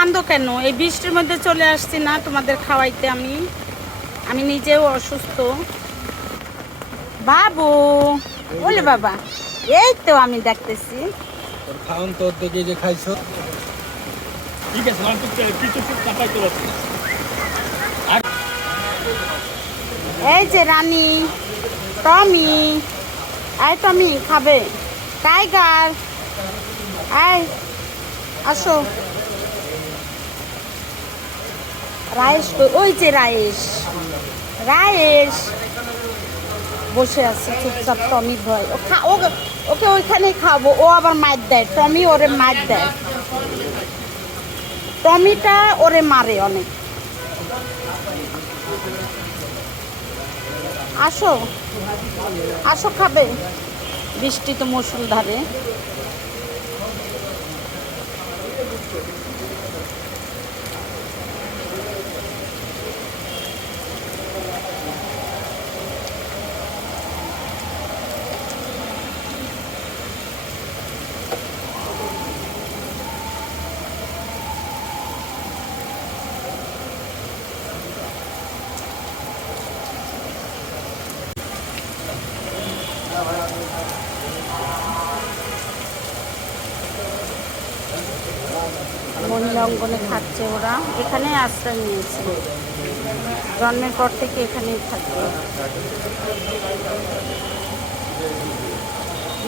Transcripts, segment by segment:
কান্দো কেন? এই বৃষ্টির মধ্যে চলে আসছি না তোমাদের খাওয়াইতে আমি। আমি নিজেও অসুস্থ। বাবু বলে বাবা এই তো আমি দেখতেছি। তোর খাওন তোর দেখে যে খাইছো। ঠিক আছে কিছু এই যে রানী টমি এই টমি খাবে। টাইগার এই আসো। রায়েশ ওই যে রায়েশ। রায়েশ। বসে আছে, চুপচাপ টমি ভয়। ও খা ওকে ওকে ওইখানেই খাব। ও আবার মার দেয়। টমি ওরে মার দেয়। টমিটা ওরে মারে অনেক। আসো। আসো খাবে। বৃষ্টি তো মুসুলধারে মহিলা অঙ্গনে থাকছে ওরা। এখানে আশ্রয় নিয়েছে। জন্মের পর থেকে এখানেই থাকবে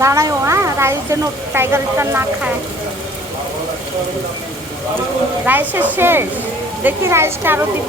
দাঁড়ায় ও হ্যাঁ রাইস যেন টাইগারটা না খায়। রাইসের শেষ। দেখি রাইসটা আরও দিব।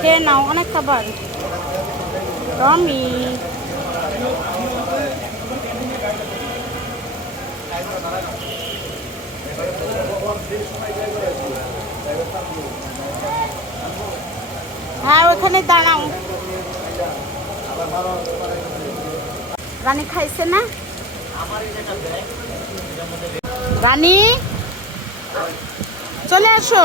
খেয়ে নাও অনেক খাবার। রমি। হ্যাঁ ওখানে দাঁড়াও। রানী খাইছে না? রানী? চলে আসো।